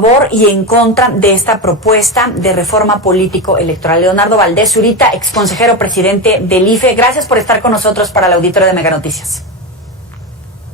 favor y en contra de esta propuesta de reforma político-electoral. Leonardo Valdés Zurita, exconsejero presidente del IFE, gracias por estar con nosotros para el auditorio de Mega Noticias.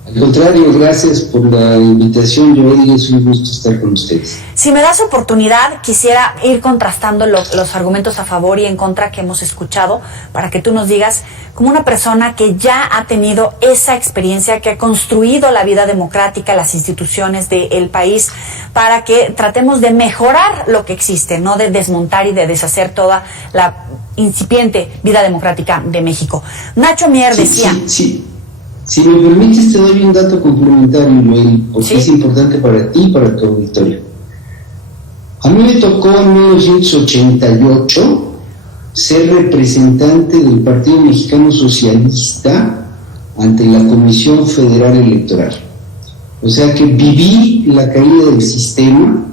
Al contrario, gracias por la invitación, Joel, es un gusto estar con ustedes. Si me das oportunidad, quisiera ir contrastando los argumentos a favor y en contra que hemos escuchado, para que tú nos digas, como una persona que ya ha tenido esa experiencia, que ha construido la vida democrática, las instituciones del país, para que tratemos de mejorar lo que existe, no de desmontar y de deshacer toda la incipiente vida democrática de México. Nacho Mier decía... Sí. Si me permites, te doy un dato complementario, Joel, porque es importante para ti y para tu auditorio. A mí me tocó en 1988 ser representante del Partido Mexicano Socialista ante la Comisión Federal Electoral. O sea que viví la caída del sistema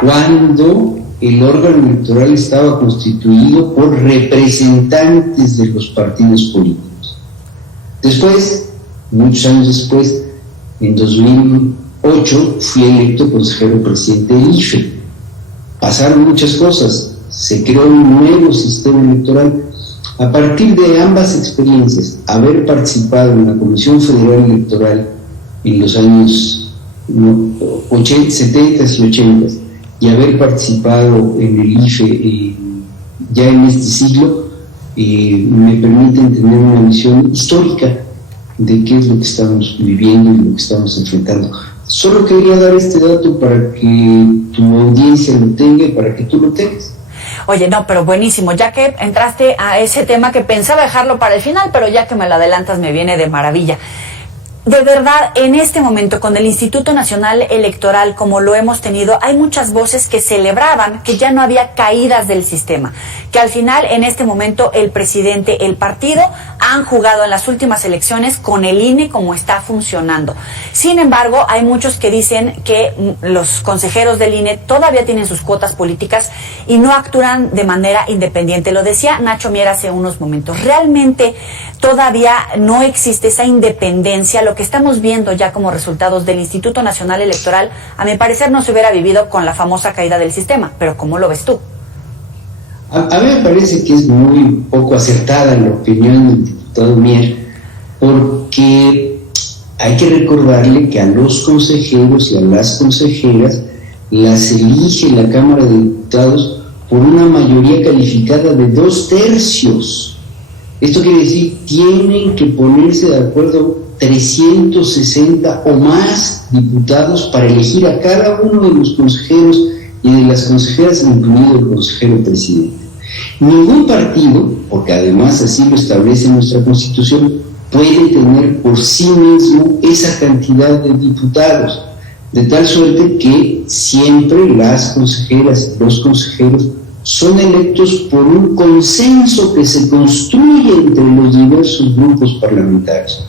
cuando el órgano electoral estaba constituido por representantes de los partidos políticos. Después, muchos años después, en 2008, fui electo consejero presidente del IFE. Pasaron muchas cosas, se creó un nuevo sistema electoral. A partir de ambas experiencias, haber participado en la Comisión Federal Electoral en los años 70 y 80 y haber participado en el IFE ya en este siglo, me permite tener una visión histórica de qué es lo que estamos viviendo y lo que estamos enfrentando. Solo quería dar este dato para que tu audiencia lo tenga y para que tú lo tengas. Oye, no, pero buenísimo, ya que entraste a ese tema que pensaba dejarlo para el final, pero ya que me lo adelantas me viene de maravilla. De verdad, en este momento, con el Instituto Nacional Electoral, como lo hemos tenido, hay muchas voces que celebraban que ya no había caídas del sistema, que al final, en este momento, el presidente, el partido, han jugado en las últimas elecciones con el INE como está funcionando. Sin embargo, hay muchos que dicen que los consejeros del INE todavía tienen sus cuotas políticas y no actúan de manera independiente. Lo decía Nacho Mier hace unos momentos. Realmente todavía no existe esa independencia. Lo que estamos viendo ya como resultados del Instituto Nacional Electoral, a mi parecer no se hubiera vivido con la famosa caída del sistema. Pero ¿cómo lo ves tú? A mí me parece que es muy poco acertada la opinión del diputado Mier, porque hay que recordarle que a los consejeros y a las consejeras las elige la Cámara de Diputados por una mayoría calificada de 2/3. Esto quiere decir, tienen que ponerse de acuerdo 360 o más diputados para elegir a cada uno de los consejeros y de las consejeras, incluido el consejero presidente. Ningún partido, porque además así lo establece nuestra Constitución, puede tener por sí mismo esa cantidad de diputados, de tal suerte que siempre las consejeras y los consejeros son electos por un consenso que se construye entre los diversos grupos parlamentarios.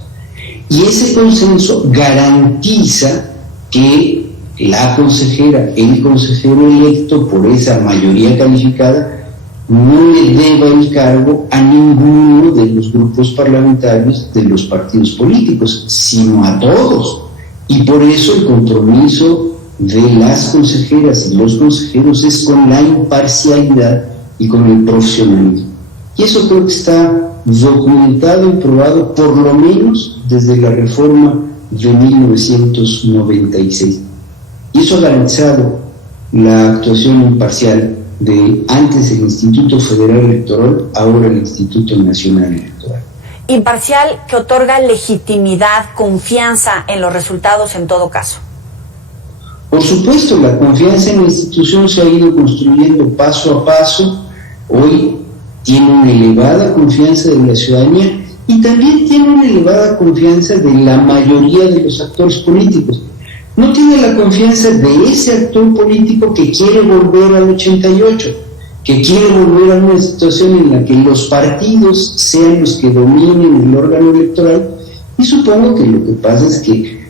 Y ese consenso garantiza que la consejera, el consejero electo por esa mayoría calificada, no le deba el cargo a ninguno de los grupos parlamentarios de los partidos políticos, sino a todos. Y por eso el compromiso de las consejeras y los consejeros es con la imparcialidad y con el profesionalismo. Y eso creo que está documentado y probado por lo menos desde la reforma de 1996. Y eso ha garantizado la actuación imparcial de antes el Instituto Federal Electoral, ahora el Instituto Nacional Electoral. Imparcial, que otorga legitimidad, confianza en los resultados en todo caso. Por supuesto, la confianza en la institución se ha ido construyendo paso a paso. Hoy tiene una elevada confianza de la ciudadanía y también tiene una elevada confianza de la mayoría de los actores políticos. No tiene la confianza de ese actor político que quiere volver al 88, que quiere volver a una situación en la que los partidos sean los que dominen el órgano electoral, y supongo que lo que pasa es que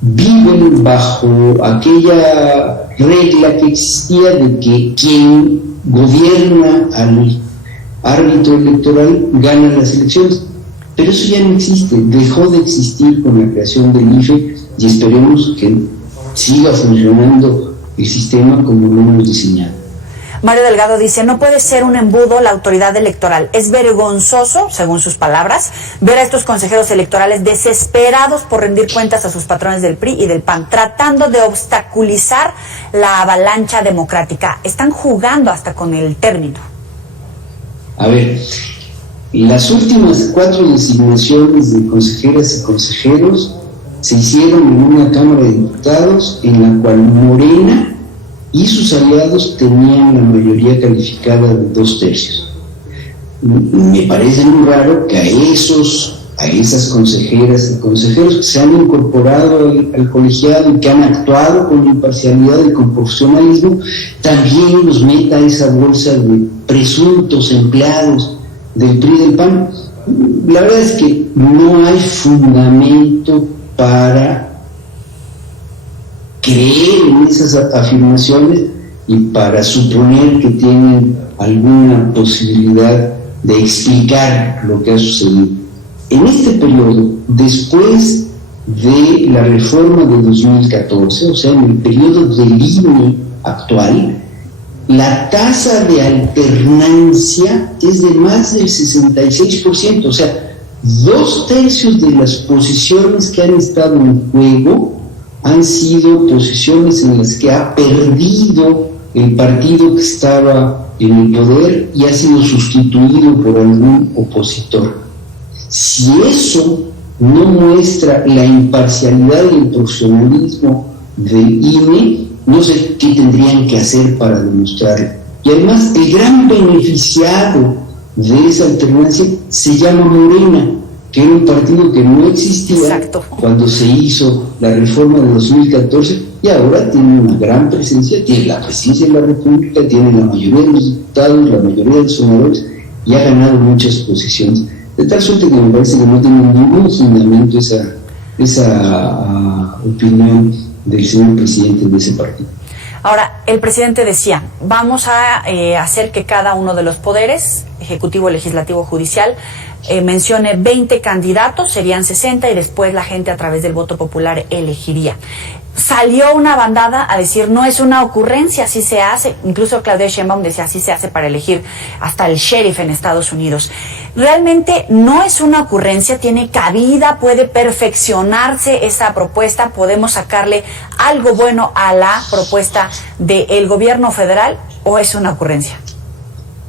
viven bajo aquella regla que existía de que quien gobierna al árbitro electoral gana las elecciones. Pero eso ya no existe, dejó de existir con la creación del IFE y esperemos que siga funcionando el sistema como lo hemos diseñado. Mario Delgado dice, no puede ser un embudo la autoridad electoral. Es vergonzoso, según sus palabras, ver a estos consejeros electorales desesperados por rendir cuentas a sus patrones del PRI y del PAN, tratando de obstaculizar la avalancha democrática. Están jugando hasta con el término. A ver, las últimas 4 designaciones de consejeras y consejeros se hicieron en una Cámara de Diputados en la cual Morena y sus aliados tenían la mayoría calificada de 2/3. Me parece muy raro que a esas consejeras y consejeros que se han incorporado al colegiado y que han actuado con imparcialidad y con profesionalismo, también los meta a esa bolsa de presuntos empleados del PRI y del PAN. La verdad es que no hay fundamento para creer en esas afirmaciones y para suponer que tienen alguna posibilidad de explicar lo que ha sucedido. En este periodo, después de la reforma de 2014, o sea, en el periodo del INE actual, la tasa de alternancia es de más del 66%, o sea, 2/3 de las posiciones que han estado en juego han sido posiciones en las que ha perdido el partido que estaba en el poder y ha sido sustituido por algún opositor. Si eso no muestra la imparcialidad y el profesionalismo del INE, no sé qué tendrían que hacer para demostrarlo. Y además, el gran beneficiado de esa alternancia se llama Morena, que era un partido que no existía. Exacto. Cuando se hizo la reforma de 2014, y ahora tiene una gran presencia, tiene la presidencia de la República, tiene la mayoría de los diputados, la mayoría de los senadores, y ha ganado muchas posiciones. De tal suerte que me parece que no tiene ningún fundamento esa opinión del señor presidente de ese partido. Ahora, el presidente decía, vamos a hacer que cada uno de los poderes, ejecutivo, legislativo, judicial, mencione 20 candidatos, serían 60, y después la gente a través del voto popular elegiría. Salió una bandada a decir, no es una ocurrencia, así se hace. Incluso Claudia Sheinbaum decía, así se hace para elegir hasta el sheriff en Estados Unidos. Realmente no es una ocurrencia, tiene cabida, puede perfeccionarse esta propuesta, podemos sacarle algo bueno a la propuesta del gobierno federal, ¿o es una ocurrencia?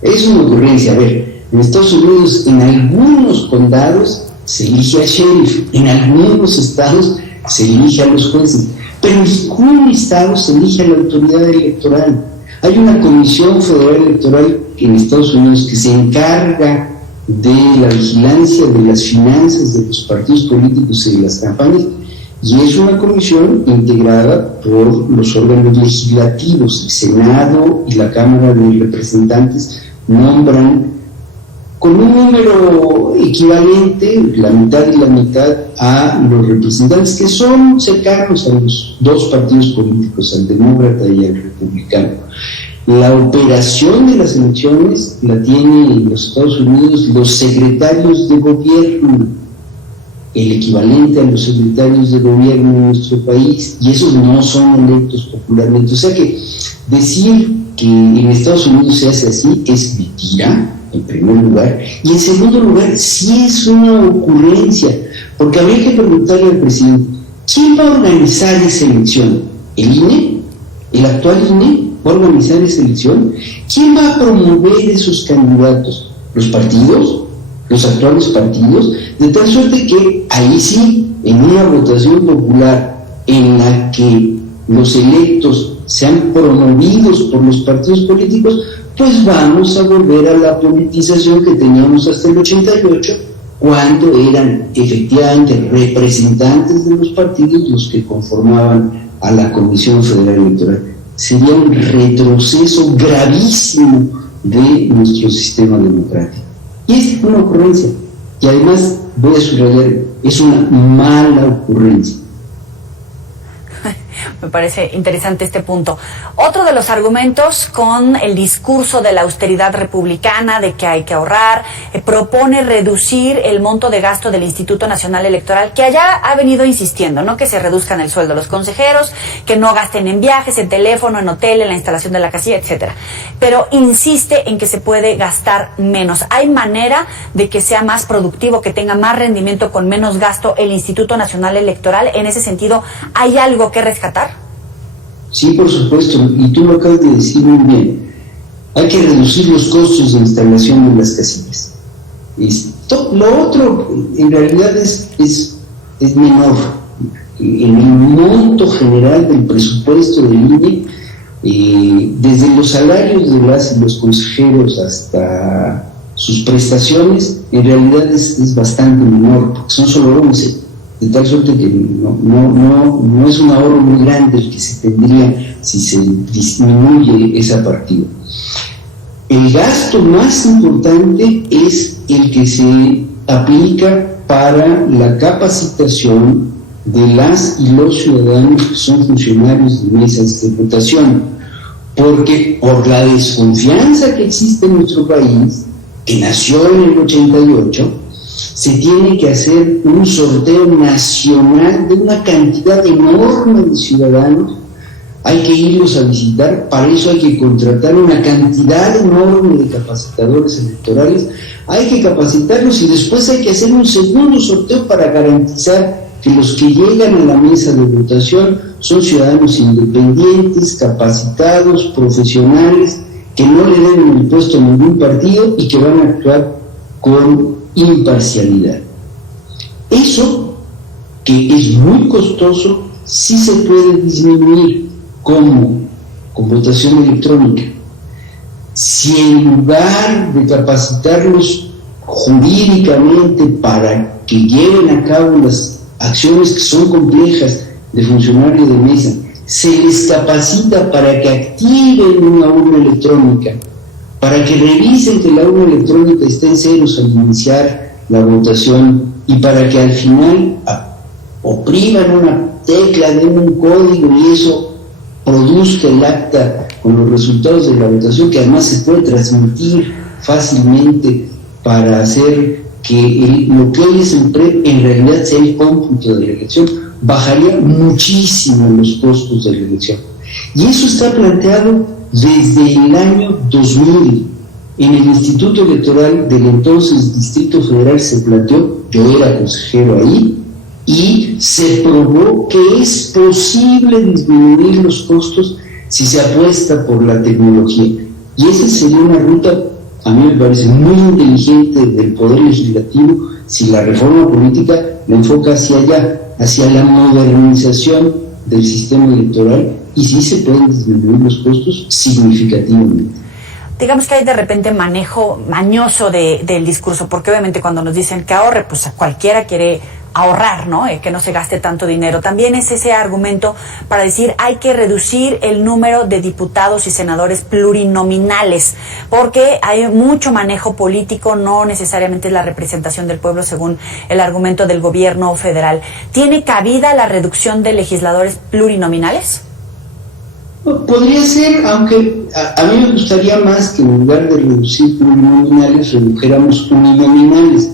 Es una ocurrencia. A ver, en Estados Unidos, en algunos condados se elige a sheriff, en algunos estados se elige a los jueces, pero en ningún estado se elige a la autoridad electoral. Hay una comisión federal electoral en Estados Unidos que se encarga de la vigilancia de las finanzas de los partidos políticos y de las campañas, y es una comisión integrada por los órganos legislativos. El Senado y la Cámara de Representantes nombran con un número equivalente, la mitad y la mitad, a los representantes que son cercanos a los dos partidos políticos, al demócrata y al republicano. La operación de las elecciones la tienen en los Estados Unidos los secretarios de gobierno, el equivalente a los secretarios de gobierno en nuestro país, y esos no son electos popularmente. O sea que decir que en Estados Unidos se hace así es mentira, en primer lugar, y en segundo lugar, sí es una ocurrencia, porque habría que preguntarle al presidente, ¿quién va a organizar esa elección? ¿El INE? ¿El actual INE va a organizar esa elección? ¿Quién va a promover esos candidatos? ¿Los partidos? ¿Los actuales partidos? De tal suerte que ahí sí, en una votación popular en la que los electos sean promovidos por los partidos políticos, pues vamos a volver a la politización que teníamos hasta el 88, cuando eran efectivamente representantes de los partidos los que conformaban a la Comisión Federal Electoral. Sería un retroceso gravísimo de nuestro sistema democrático. Y es una ocurrencia, y además, voy a subrayar, es una mala ocurrencia. Me parece interesante este punto. Otro de los argumentos con el discurso de la austeridad republicana, de que hay que ahorrar, propone reducir el monto de gasto del Instituto Nacional Electoral, que allá ha venido insistiendo, ¿no? Que se reduzcan el sueldo de los consejeros, que no gasten en viajes, en teléfono, en hotel, en la instalación de la casilla, etcétera. Pero insiste en que se puede gastar menos. ¿Hay manera de que sea más productivo, que tenga más rendimiento con menos gasto el Instituto Nacional Electoral? En ese sentido, ¿hay algo que rescatar? Sí, por supuesto, y tú lo acabas de decir muy bien. Hay que reducir los costos de instalación de las casillas. Lo otro, en realidad, es menor. En el monto general del presupuesto del INE, desde los salarios de las y los consejeros hasta sus prestaciones, en realidad es bastante menor, porque son solo 11, de tal suerte que no es un ahorro muy grande el que se tendría si se disminuye esa partida. El gasto más importante es el que se aplica para la capacitación de las y los ciudadanos que son funcionarios de mesas de votación, porque por la desconfianza que existe en nuestro país, que nació en el 88, se tiene que hacer un sorteo nacional de una cantidad enorme de ciudadanos. Hay que irlos a visitar, para eso hay que contratar una cantidad enorme de capacitadores electorales, hay que capacitarlos y después hay que hacer un segundo sorteo para garantizar que los que llegan a la mesa de votación son ciudadanos independientes, capacitados, profesionales, que no le deben el puesto a ningún partido y que van a actuar con imparcialidad. Eso, que es muy costoso, sí se puede disminuir. ¿Cómo? Con votación electrónica. Si en lugar de capacitarlos jurídicamente para que lleven a cabo las acciones que son complejas de funcionario de mesa, se les capacita para que activen una urna electrónica, para que revisen que la urna electrónica está en ceros al iniciar la votación y para que al final opriman una tecla, den un código y eso produzca el acta con los resultados de la votación, que además se puede transmitir fácilmente para hacer que lo que hoy es el PREP en realidad sea el cómputo de la elección, bajaría muchísimo los costos de la elección. Y eso está planteado desde el año 2000. En el Instituto Electoral del entonces Distrito Federal se planteó, yo era consejero ahí, y se probó que es posible disminuir los costos si se apuesta por la tecnología. Y esa sería una ruta, a mí me parece, muy inteligente del Poder Legislativo, si la reforma política la enfoca hacia allá, hacia la modernización del sistema electoral, y sí se pueden disminuir los costos significativamente. Digamos que hay de repente manejo mañoso del discurso, porque obviamente cuando nos dicen que ahorre, pues a cualquiera quiere ahorrar, ¿no? Que no se gaste tanto dinero. También es ese argumento para decir hay que reducir el número de diputados y senadores plurinominales, porque hay mucho manejo político, no necesariamente es la representación del pueblo según el argumento del gobierno federal. ¿Tiene cabida la reducción de legisladores plurinominales? Podría ser, aunque a mí me gustaría más que en lugar de reducir plurinominales, redujéramos uninominales.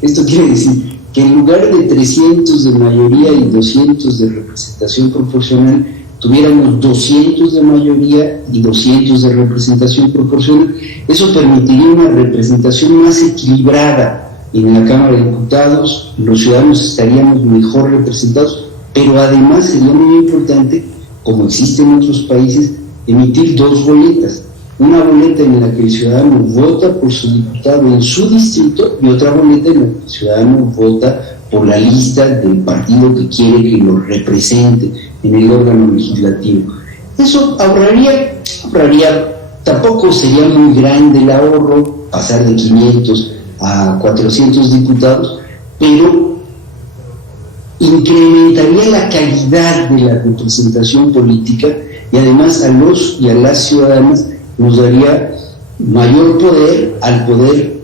Esto quiere decir que en lugar de 300 de mayoría y 200 de representación proporcional, tuviéramos 200 de mayoría y 200 de representación proporcional. Eso permitiría una representación más equilibrada en la Cámara de Diputados, los ciudadanos estaríamos mejor representados, pero además sería muy importante, como existe en otros países, emitir dos boletas. Una boleta en la que el ciudadano vota por su diputado en su distrito y otra boleta en la que el ciudadano vota por la lista del partido que quiere que lo represente en el órgano legislativo. Eso ahorraría, tampoco sería muy grande el ahorro, pasar de 500 a 400 diputados, pero incrementaría la calidad de la representación política y además a los y a las ciudadanas nos daría mayor poder al poder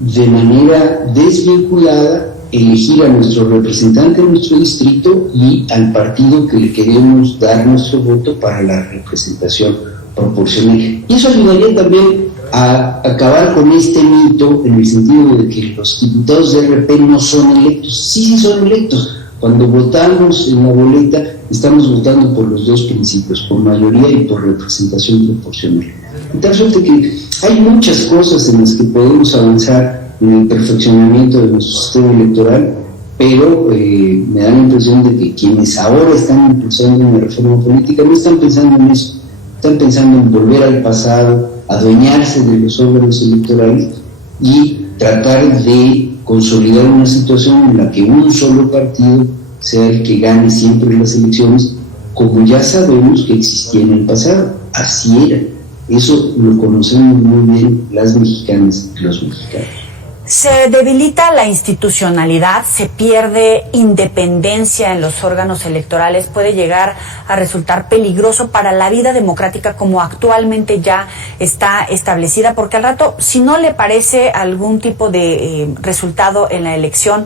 de manera desvinculada elegir a nuestro representante en nuestro distrito y al partido que le queremos dar nuestro voto para la representación proporcional. Y eso ayudaría también a acabar con este mito en el sentido de que los diputados de RP no son electos. Sí son electos. Cuando votamos en la boleta, estamos votando por los dos principios, por mayoría y por representación proporcional. De tal suerte que hay muchas cosas en las que podemos avanzar en el perfeccionamiento de nuestro sistema electoral, pero me da la impresión de que quienes ahora están impulsando una reforma política no están pensando en eso, están pensando en volver al pasado, adueñarse de los órganos electorales y tratar de consolidar una situación en la que un solo partido sea el que gane siempre las elecciones, como ya sabemos que existía en el pasado. Así era. Eso lo conocemos muy bien las mexicanas y los mexicanos. Se debilita la institucionalidad, se pierde independencia en los órganos electorales, puede llegar a resultar peligroso para la vida democrática como actualmente ya está establecida, porque al rato, si no le parece algún tipo de resultado en la elección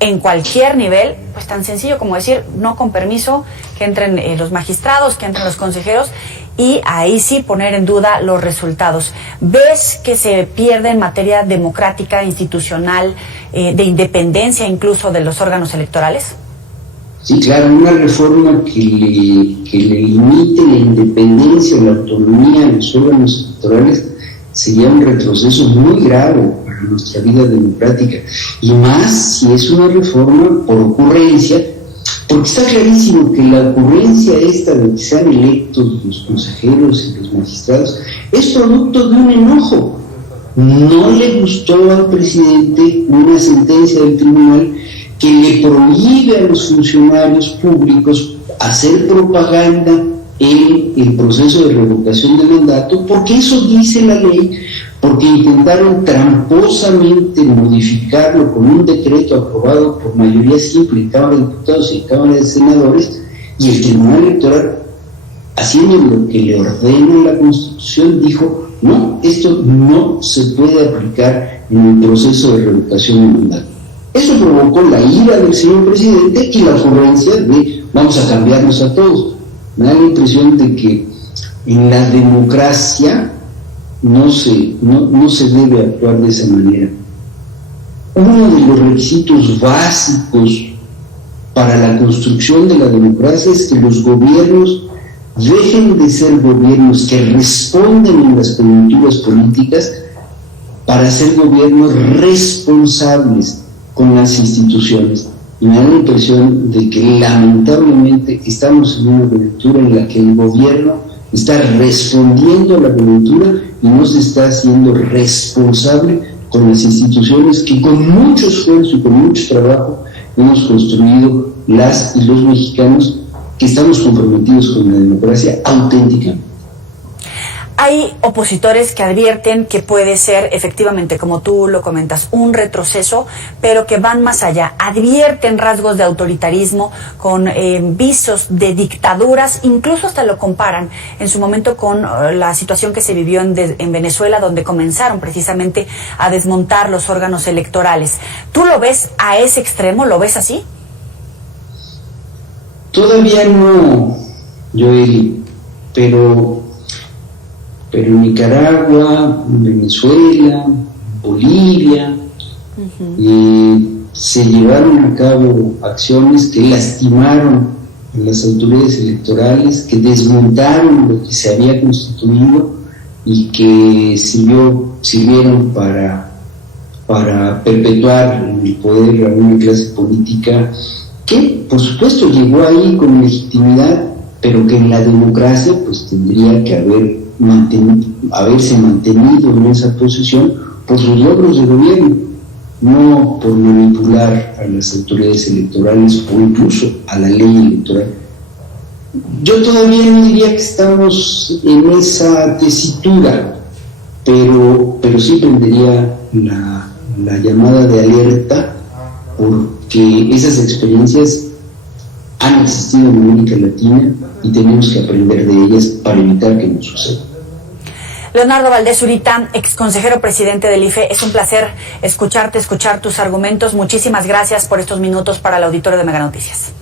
en cualquier nivel, pues tan sencillo como decir no con permiso, que entren los magistrados, que entren los consejeros, y ahí sí poner en duda los resultados. ¿Ves que se pierde en materia democrática, institucional, de independencia incluso de los órganos electorales? Sí, claro, una reforma que le limite la independencia, la autonomía de los órganos electorales sería un retroceso muy grave para nuestra vida democrática, y más si es una reforma por ocurrencia, porque está clarísimo que la ocurrencia esta de que sean electos los consejeros y los magistrados es producto de un enojo. No le gustó al presidente una sentencia del tribunal que le prohíbe a los funcionarios públicos hacer propaganda en el proceso de revocación de mandato, porque eso dice la ley, porque intentaron tramposamente modificarlo con un decreto aprobado por mayoría simple en Cámara de Diputados y Cámara de Senadores, y el Tribunal Electoral, haciendo lo que le ordena la Constitución, dijo, no, esto no se puede aplicar en el proceso de revocación de mandato. Eso provocó la ira del señor presidente y la ocurrencia de vamos a cambiarnos a todos. Me da la impresión de que en la democracia no se debe actuar de esa manera. Uno de los requisitos básicos para la construcción de la democracia es que los gobiernos dejen de ser gobiernos que responden en las coyunturas políticas para ser gobiernos responsables con las instituciones. Y me da la impresión de que lamentablemente estamos en una coyuntura en la que el gobierno está respondiendo a la coyuntura y no se está haciendo responsable con las instituciones que con mucho esfuerzo y con mucho trabajo hemos construido las y los mexicanos que estamos comprometidos con la democracia auténticamente. Hay opositores que advierten que puede ser efectivamente, como tú lo comentas, un retroceso, pero que van más allá. Advierten rasgos de autoritarismo con visos de dictaduras, incluso hasta lo comparan en su momento con la situación que se vivió en Venezuela, donde comenzaron precisamente a desmontar los órganos electorales. ¿Tú lo ves a ese extremo? ¿Lo ves así? Todavía no, Joel, pero en Nicaragua, en Venezuela, Bolivia, se llevaron a cabo acciones que lastimaron a las autoridades electorales, que desmontaron lo que se había constituido y que sirvieron para perpetuar en el poder a una clase política que, por supuesto, llegó ahí con legitimidad, pero que en la democracia pues tendría que haberse mantenido en esa posición por sus logros de gobierno, no por manipular a las autoridades electorales o incluso a la ley electoral. Yo todavía no diría que estamos en esa tesitura, pero sí prendería la llamada de alerta, porque esas experiencias han existido en América Latina y tenemos que aprender de ellas para evitar que nos suceda. Leonardo Valdés Zurita, ex consejero presidente del IFE, es un placer escucharte, escuchar tus argumentos. Muchísimas gracias por estos minutos para el auditorio de Mega Noticias.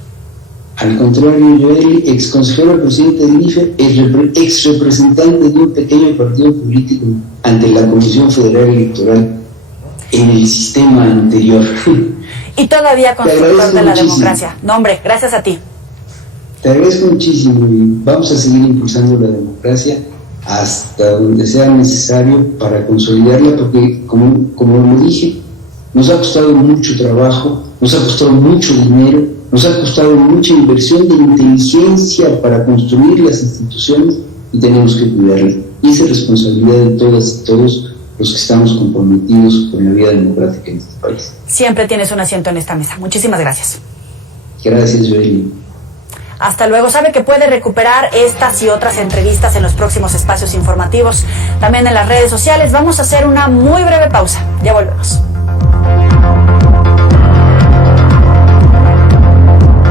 Al contrario, Joel, ex consejero presidente del IFE, ex representante de un pequeño partido político ante la Comisión Federal Electoral en el sistema anterior. Y todavía constructor de la democracia. No, hombre, gracias a ti. Te agradezco muchísimo y vamos a seguir impulsando la democracia hasta donde sea necesario para consolidarla, porque como lo dije, nos ha costado mucho trabajo, nos ha costado mucho dinero, nos ha costado mucha inversión de inteligencia para construir las instituciones y tenemos que cuidarlas. Y esa es responsabilidad de todas y todos los que estamos comprometidos con la vida democrática en este país. Siempre tienes un asiento en esta mesa. Muchísimas gracias. Gracias, Joel. Hasta luego. Sabe que puede recuperar estas y otras entrevistas en los próximos espacios informativos, también en las redes sociales. Vamos a hacer una muy breve pausa. Ya volvemos.